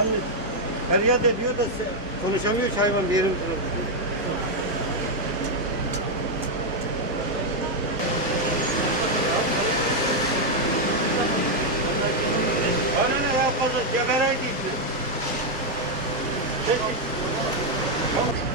Yalnız feryat ediyor da konuşamıyor ki hayvan bir yerim Bana ne ya fazla gebereydi. Peki.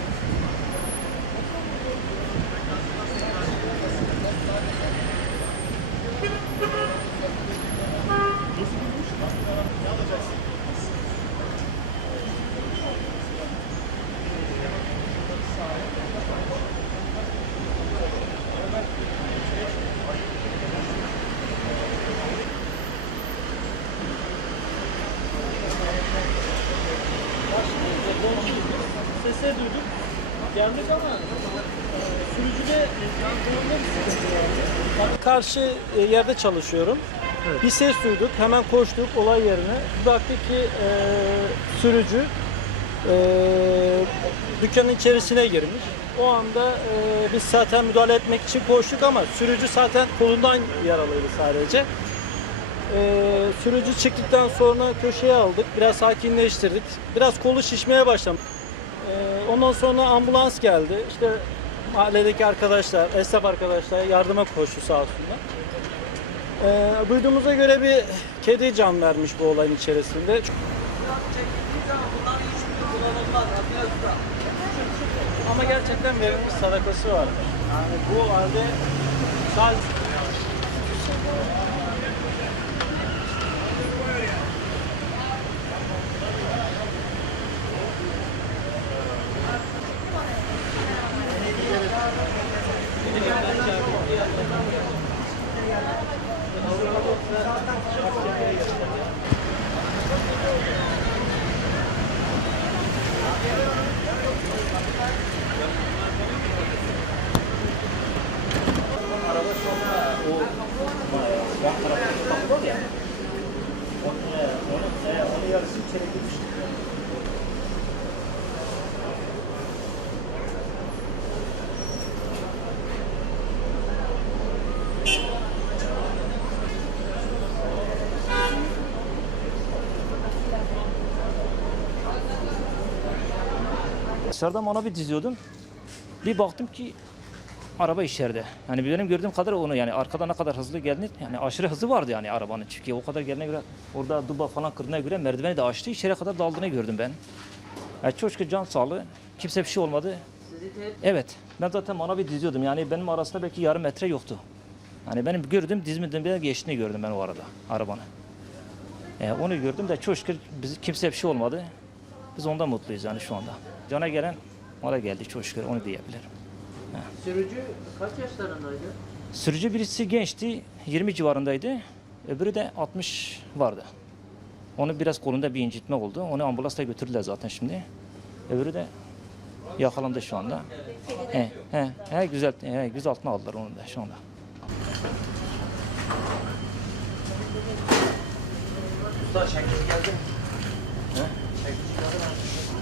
Sesleri duyduk. Geldik ama e, sürücüde yankılarında bir sıkıntı vardı. Karşı e, yerde çalışıyorum. Bir ses duyduk. Hemen koştuk olay yerine. Baktık ki e, sürücü e, dükkanın içerisine girmiş. O anda e, biz zaten müdahale etmek için koştuk ama sürücü zaten kolundan yaralıydı sadece. Ee, sürücü çıktıktan sonra köşeye aldık. Biraz sakinleştirdik. Biraz kolu şişmeye başladı. Ondan sonra ambulans geldi. İşte mahalledeki arkadaşlar, esnaf arkadaşlar yardıma koştu sağ olsunlar. Ee, duyduğumuza göre bir kedi can vermiş bu olayın içerisinde. Ama gerçekten verilmiş sadakası var. Yani bu halde sadece Araba sonra o yan tarafta Dışarıdan ona bir diziyordum. Bir baktım ki araba içeride. Yani benim gördüğüm kadar onu yani arkada ne kadar hızlı geldi yani aşırı hızı vardı yani arabanın. Çünkü o kadar gelene göre orada duba falan kırdığına göre merdiveni de açtı. içeriye kadar daldığını gördüm ben. Yani çok şükür can sağlığı. Kimse bir şey olmadı. Evet. Ben zaten ona bir diziyordum. Yani benim arasında belki yarım metre yoktu. Yani benim gördüğüm dizimden bir geçtiğini gördüm ben o arada arabanın. E, onu gördüm de çok şükür kimse bir şey olmadı. Biz ondan mutluyuz yani şu anda. Cana gelen ona geldi çok şükür onu diyebilirim. Sürücü kaç yaşlarındaydı? Sürücü birisi gençti 20 civarındaydı. Öbürü de 60 vardı. Onu biraz kolunda bir incitme oldu. Onu ambulansla götürdüler zaten şimdi. Öbürü de yakalandı şu anda. He, he, he, güzel, he, güzel altına aldılar onu da şu anda. Affedersiniz,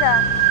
e, aracın